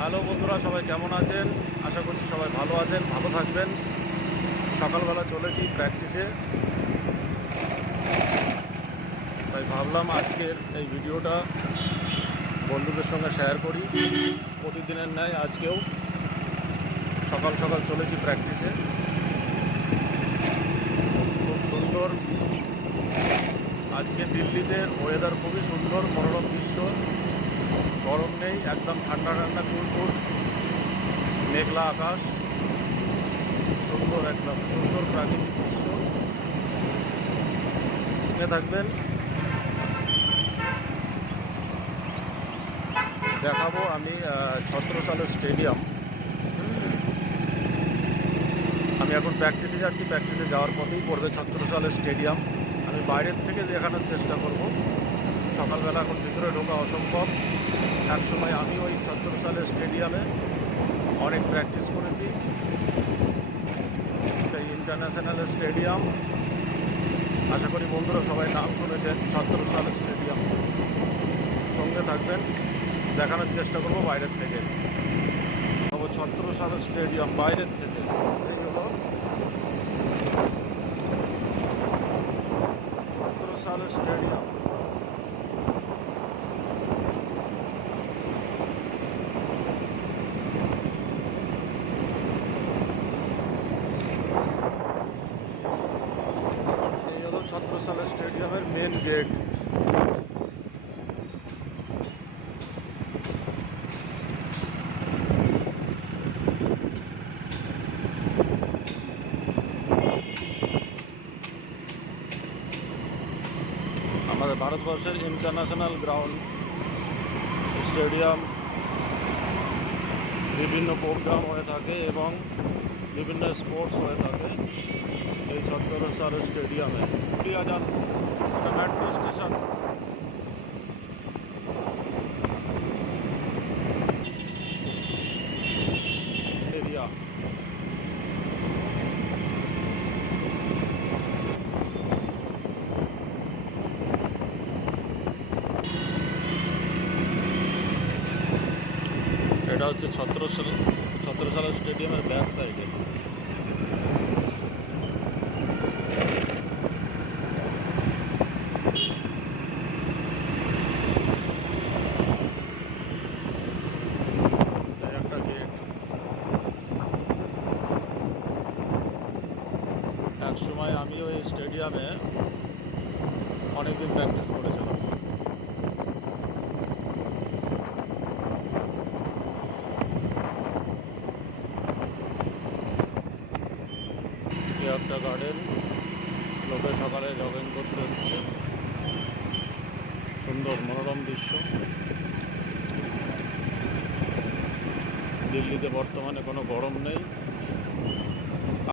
Hello বন্ধুরা, সবাই কেমন আছেন? আশা করছি সবাই ভালো আছেন, ভালো থাকবেন। সকালবেলা চলেছি প্র্যাকটিসে, তাই ভাবলাম আজকের এই ভিডিওটা বন্ধুদের সঙ্গে শেয়ার করি। প্রতিদিনের ন্যায় আজকেও সকাল সকাল চলেছি প্র্যাকটিসে। খুব সুন্দর আজকে দিল্লিতে ওয়েদার, খুবই সুন্দর মনোরম দৃশ্য। গরম নেই, একদম ঠান্ডা ঠান্ডা কুলকুল, মেঘলা আকাশ, সুন্দর একদম সুন্দর প্রাকৃতিক দৃশ্য। থাকবেন, দেখাবো আমি ছত্রসালের স্টেডিয়াম। আমি এখন প্র্যাকটিসে যাচ্ছি, প্র্যাকটিসে যাওয়ার পথেই পড়বে ছত্রসালের স্টেডিয়াম। আমি বাইরের থেকে দেখানোর চেষ্টা করব। সকালবেলা এখন ভিতরে ঢোকা অসম্ভব। একসময় আমি ওই ছত্রসালের স্টেডিয়ামে অনেক প্র্যাকটিস করেছি। এই ইন্টারন্যাশনাল স্টেডিয়াম, আশা করি বন্ধুরা সবাই নাম শুনেছেন, ছত্রসালের স্টেডিয়াম। সঙ্গে থাকবেন, দেখানোর চেষ্টা করব বাইরের থেকে। ছত্রসালের স্টেডিয়াম বাইরের থেকে। এই হলো ছত্রসালের স্টেডিয়াম। এই হলো ছত্রসালের স্টেডিয়ামের মেন গেট। আমাদের ভারতবর্ষের ইন্টারন্যাশনাল গ্রাউন্ড স্টেডিয়াম, বিভিন্ন প্রোগ্রাম হয়ে থাকে এবং বিভিন্ন স্পোর্টস হয়ে থাকে এই ছত্রসালের স্টেডিয়ামে। যান, একটা মেট্রো স্টেশন। এরিয়া এটা হচ্ছে ছত্রসালের স্টেডিয়ামের ব্যাক সাইডে। একটা গেট। এক সময় আমিও এই স্টেডিয়ামে অনেকদিন প্র্যাকটিস করেছিলাম। একটা গার্ডেন, লোকে সকালে জগিং করতে এসছে। সুন্দর মনোরম দৃশ্য। দিল্লিতে বর্তমানে কোনো গরম নেই।